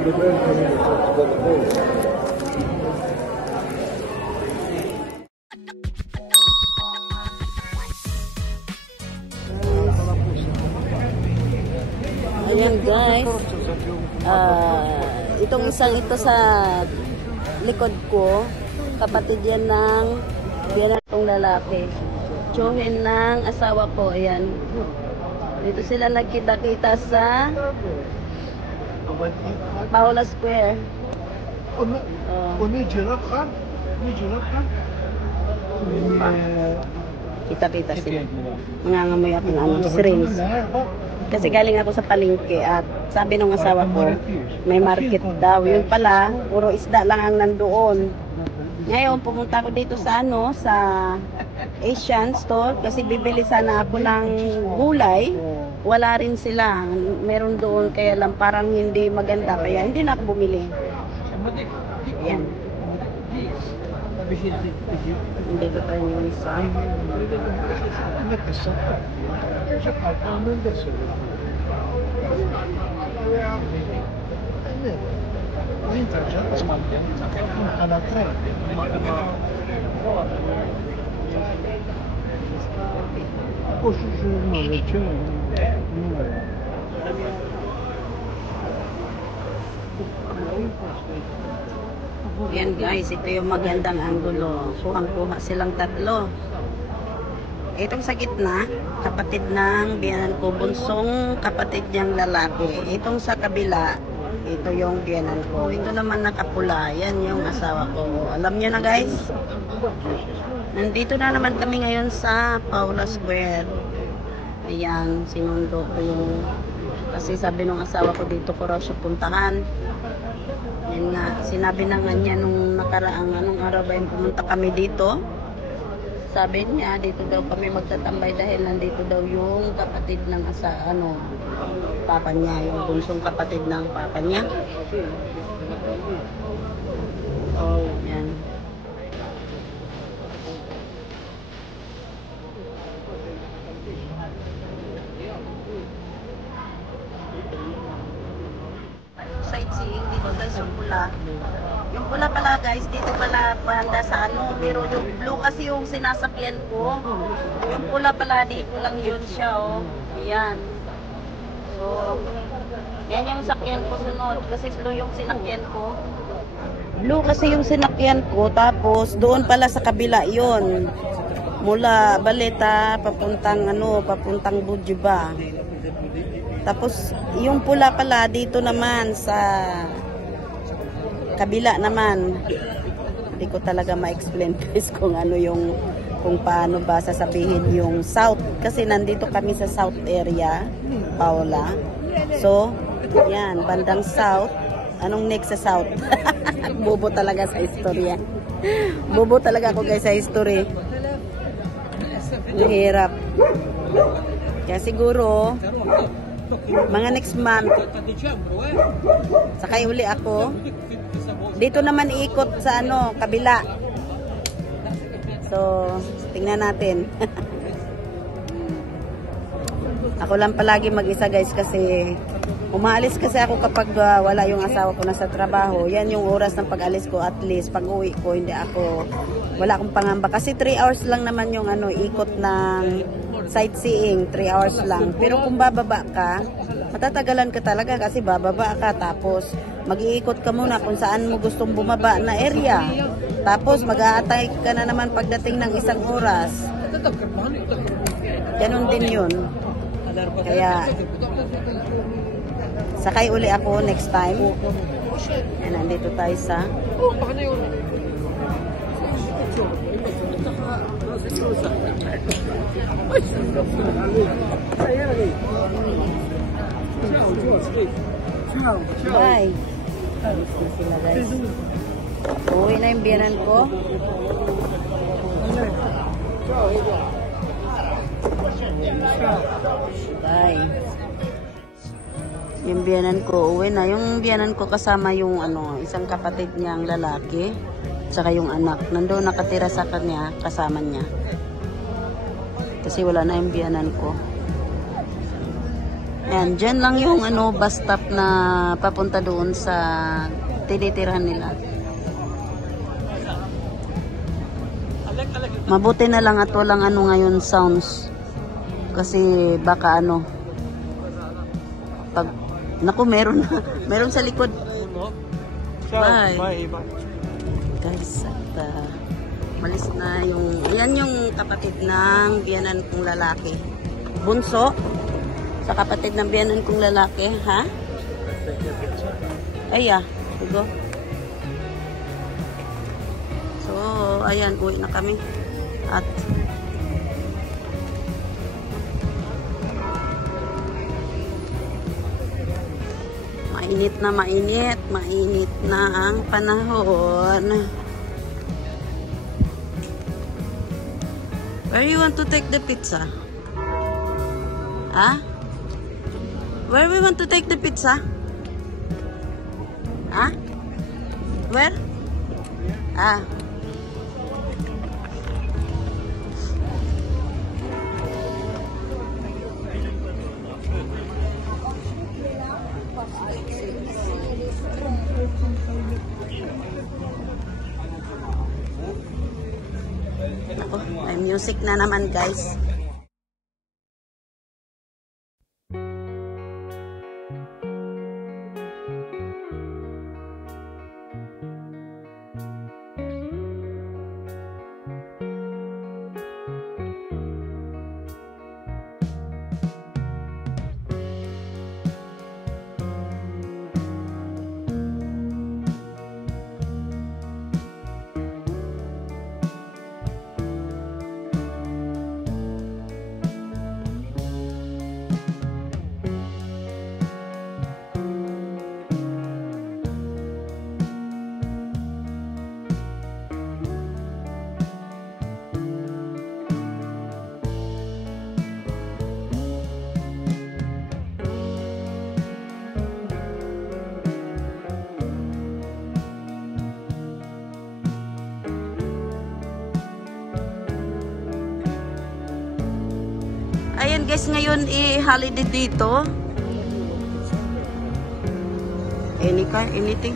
Ayan guys, itong isang ito sa likod ko, kapatid yan ng itong lalaki. Tsuhin ng asawa ko, ayan. Dito sila nagkita-kita sa Paula Square. Kita-kita sila. Mangangamoy ako ng syringe. Kasi galing ako sa palengke at sabi ng asawa ko, may market daw. Yun pala, puro isda lang ang nandoon. Ngayon, pumunta ako dito sa sa Asian store kasi bibili sana ako ng gulay. Wala rin sila. Meron doon kaya lang parang hindi maganda. Kaya hindi na ako bumili. Ayan. Hindi ko tayo yung isa. Yan guys, ito yung magandang angulo. Kuhang-kuha silang tatlo. Itong sa gitna, kapatid ng biyanan ko, bunsong kapatid niyang lalaki. Itong sa kabila, ito yung biyanan ko. Ito naman nakapula, yan yung asawa ko. Alam niyo na guys, nandito na naman kami ngayon sa Paula Square. Ayan, sinundo ko yung, kasi sabi ng asawa ko dito ko raw siya puntahan. Yan nga, sinabi na nga niya nung nakaraang anong araw ba yung pumunta kami dito. Sabi niya, dito daw kami magtatambay dahil nandito daw yung kapatid ng papa niya, yung bunsong kapatid ng papa niya. Yan. Sightseeing dito guys, yung pula. Yung pula pala guys, dito pala banda sa pero yung blue kasi yung sinasakyan ko. Yung pula pala dito lang yun siya, oh. Ayan. So, yan yung sakyan ko sunod kasi blue yung sinakyan ko. Blue kasi yung sinakyan ko, tapos doon pala sa kabila yun. Mula Baleta papuntang papuntang Bujiba. Tapos yung pula pala dito naman sa kabila naman. Hindi ko talaga ma-explain guys kung kung paano ba sasabihin yung south kasi nandito kami sa south area, Paula. So, yan, bandang south. Anong next sa south? Bobo talaga sa istorya. Bobo talaga ako guys sa history. Mahirap. Kaya siguro mga next month sakay uli ako. Dito naman iikot sa kabila. So, tingnan natin. Ako lang palagi mag-isa guys kasi umaalis kasi ako kapag wala yung asawa ko nasa trabaho. Yan yung oras ng pag-alis ko, at least pag uwi ko wala akong pangamba kasi 3 hours lang naman yung ikot ng sightseeing, 3 hours lang. Pero kung bababa ka, matatagalan ka talaga kasi bababa ka tapos mag-iikot ka muna kung saan mo gustong bumaba na area. Tapos mag-aatay ka na naman pagdating ng 1 oras. Ganon din yun. Kaya sakay uli ako next time. Yan, nandito tayo sa bye. Sila guys. Uwi na yung biyanan ko. Bye. Yung biyanan ko, uwi na. Yung biyanan ko kasama yung isang kapatid niyang lalaki, tsaka yung anak. Nandoon nakatira sa kanya, kasama niya. Kasi wala na yung biyanan ko. Ayan, dyan lang yung ano, bus stop na papunta doon sa tinitirahan nila. Mabuti na lang at walang ano ngayon sounds. Kasi baka ano, pag, naku, meron na. Meron sa likod. Bye. Guys, at malis na yung, ayan yung kapatid ng biyanan kong lalaki. Bunso. Sa kapatid ng biyanan kong lalaki, ha? Ay, go. So, ayan, uwi na kami. At mainit na mainit na ang panahon. Where you want to take the pizza? Ah? Where we want to take the pizza? Ah? Where? Ah. Ako, may music na naman, guys. Ayan guys, ngayon holiday dito. Any car, anything?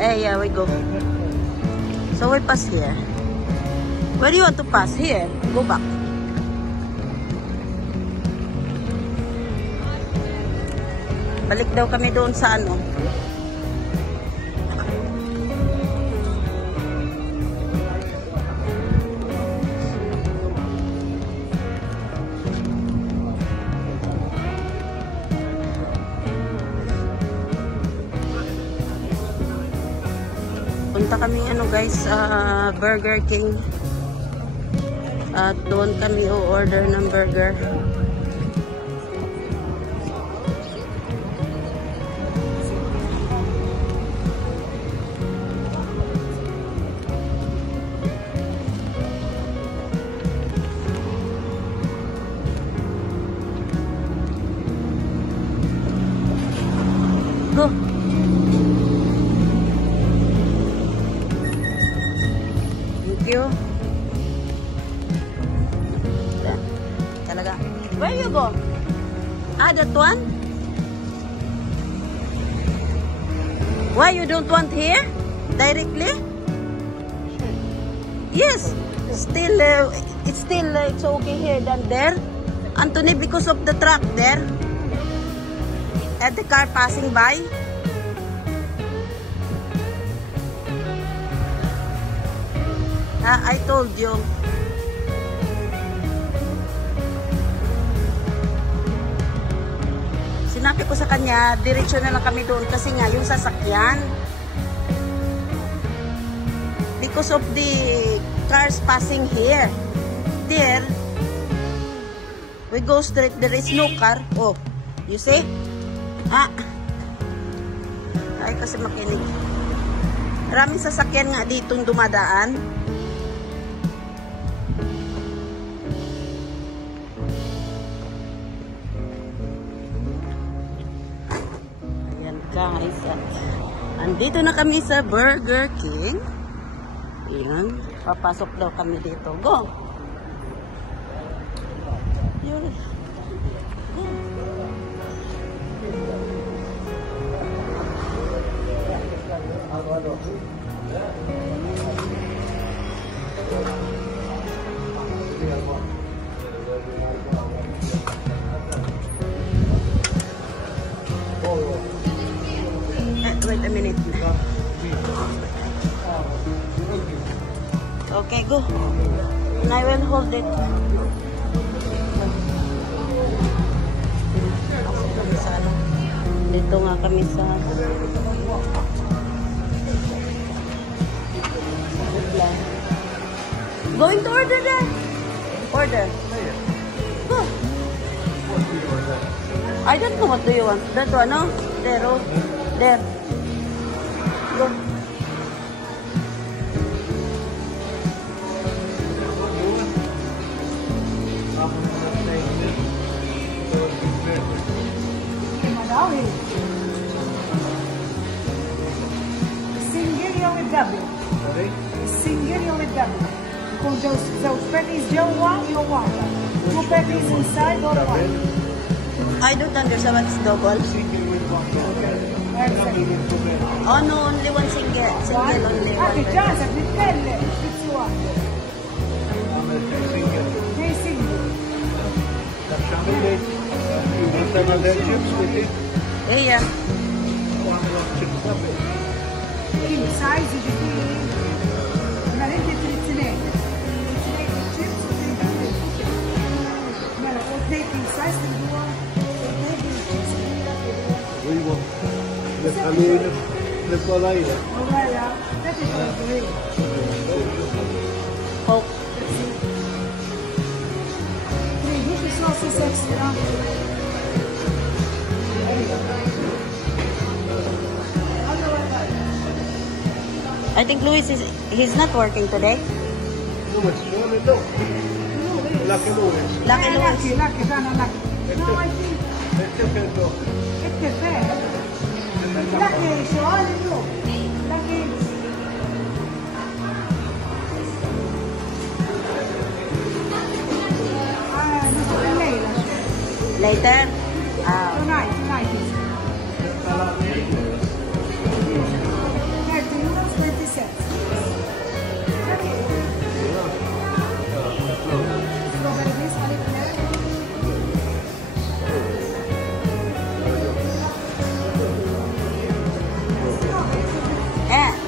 Yeah, we go. So we pass here. Where do you want to pass? Here. Go back. Balik daw kami doon sa ano. Punta kami ano guys, Burger King. At doon kami o-order ng burger. Go. You. Talaga. Where you go? Ah, that one? Why you don't want here? Directly? Yes. Still, it's okay here than there. Anthony, because of the truck there. And the car passing by. I told you. Sinabi ko sa kanya, diretso na lang kami doon kasi nga yung sasakyan. Because of the cars passing here. There, we go straight. There is no car. Oh, you see? Ay, kasi makinig. Maraming sasakyan nga dito dumadaan. Guys, andito na kami sa Burger King. Ayan, papasok daw kami dito. Go! You're... Wait a minute. Okay, go. And I will hold it. Dito nga kami sa going to order there. Order. Go. I don't know what do you want. That one, no? There, oh. There. Go. Single ou double? Single ou double? Com those pennies, you want? Two pennies inside or one? I don't understand what is double. Oh no, only one single. Single only Ah, che one. già, sa più belle. Which one? Dei single. Yeah. King size di veramente trizinette. Guarda, o dei king size del duo. Guarda, that is great. Coke. This is also extra. I think Luis he's not working today. Lucky Luis. Lucky, Dana, lucky. No, I think it's a fair. Lucky, so all you know. Lucky. This is a later. Later. Tonight. 30 euros, 20 cents.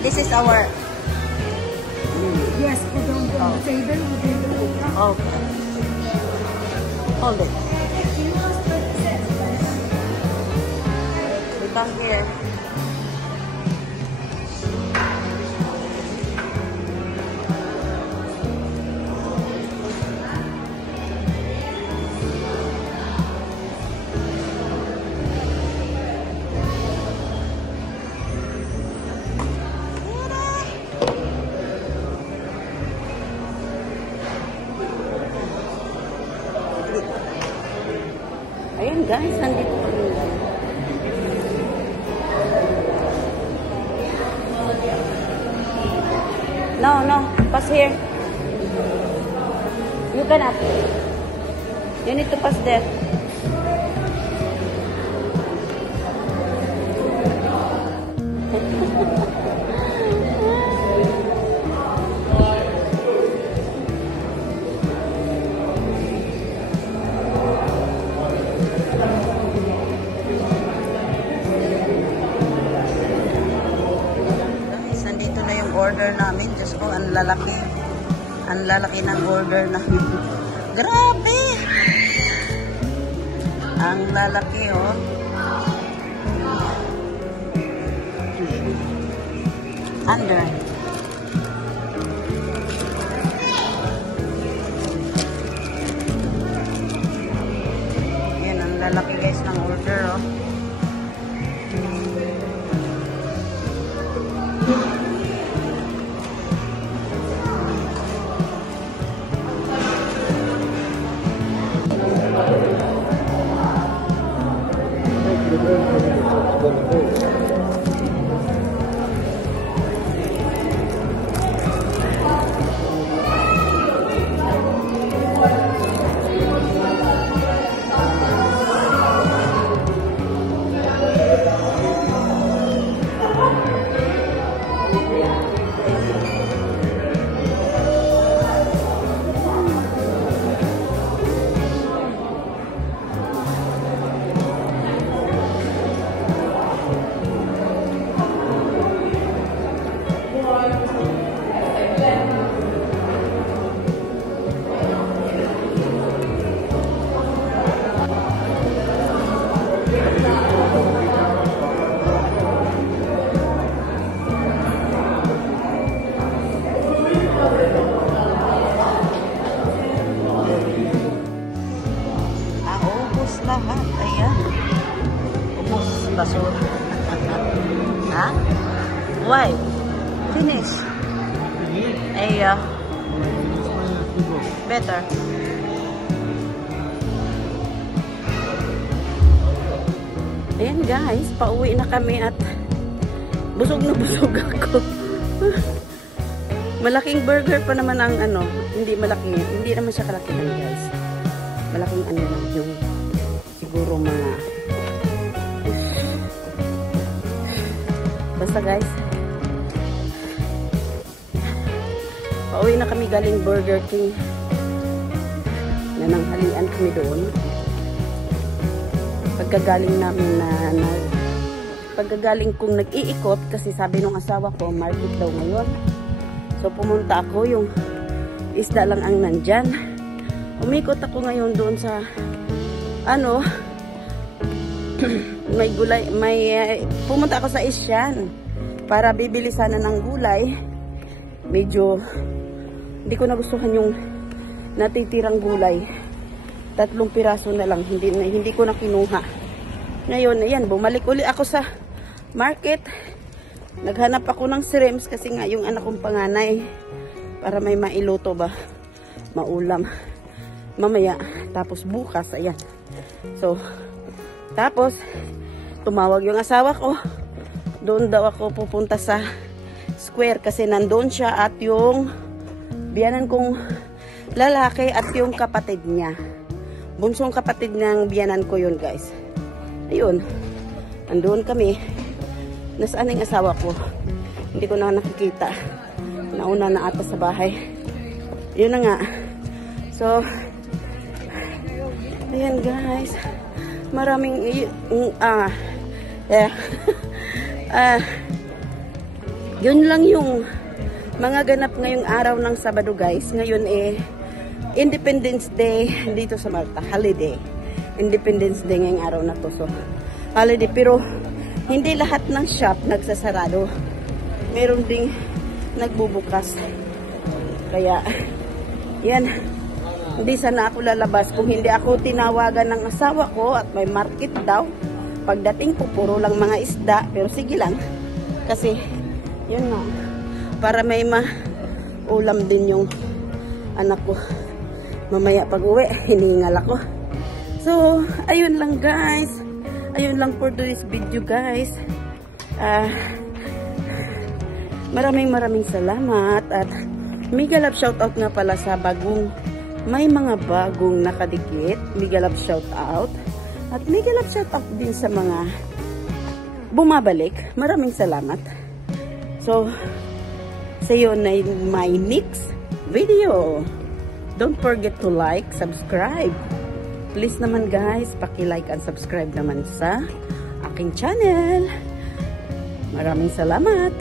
This is our... Yes, put on the table. Okay. Hold it. We come here. Ayun guys, nandito kami. No, pass here. You cannot. You need to pass there. Order namin, Diyos ko, ang lalaki ng order namin. Grabe! Ang lalaki, oh. Under. Yan, ang lalaki guys ng order, oh. basura. Ha? Why? Finish. Better. Ayan guys, pauwi na kami at busog na busog ako. Malaking burger pa naman ang ano, hindi malaki, hindi naman siya kalakihan guys. Malaking ano lang yung siguro mga basta guys. Pauwi na kami galing Burger King. Nananghalian kami doon. Pagkagaling kong nag-iikot kasi sabi nung asawa ko market daw ngayon. So pumunta ako, yung isda lang ang nandyan. Umikot ako ngayon doon sa ano may gulay, pumunta ako sa Asian para bibili sana ng gulay. Medyo hindi ko nagustuhan yung natitirang gulay. 3 piraso na lang, hindi ko na kinuha. Ngayon, ayan, bumalik uli ako sa market. Naghanap ako ng shrimps kasi nga yung anak kong panganay para may mailuto ba, maulam mamaya, tapos bukas, ayan. So, tapos tumawag yung asawa ko. Doon daw ako pupunta sa Square kasi nandoon siya at yung biyanan kong lalaki at yung kapatid niya. Bunsong kapatid ng biyanan ko yun guys. Ayun, nandoon kami. Nasaan yung asawa ko? Hindi ko na nakikita. Nauna na ata sa bahay. Yun na nga. So, ayan guys. Maraming yun lang yung mga ganap ngayong araw ng Sabado guys. Ngayon Independence Day dito sa Malta. Holiday. Independence Day ngayong araw na to. So, holiday. Pero, hindi lahat ng shop nagsasarado. Meron ding nagbubukas. Kaya, yan. Hindi sana ako lalabas kung hindi ako tinawagan ng asawa ko at may market daw. Pagdating ko, puro lang mga isda. Pero sige lang. Kasi, yun nga. Para may ulam din yung anak ko. Mamaya pag uwi, hiningal ako. So, ayun lang guys. Ayun lang for today's video guys. Maraming salamat. At mega love shoutout nga pala sa may mga bagong nakadikit. Mega love shoutout. At mega love shoutout din sa mga bumabalik. Maraming salamat. So, see you in my next video. Don't forget to like, subscribe. Please naman guys, paki-like and subscribe naman sa aking channel. Maraming salamat.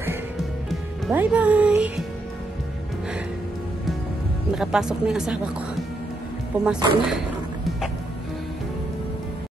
Bye-bye. Nakapasok na yung asawa ko. Pumasok na.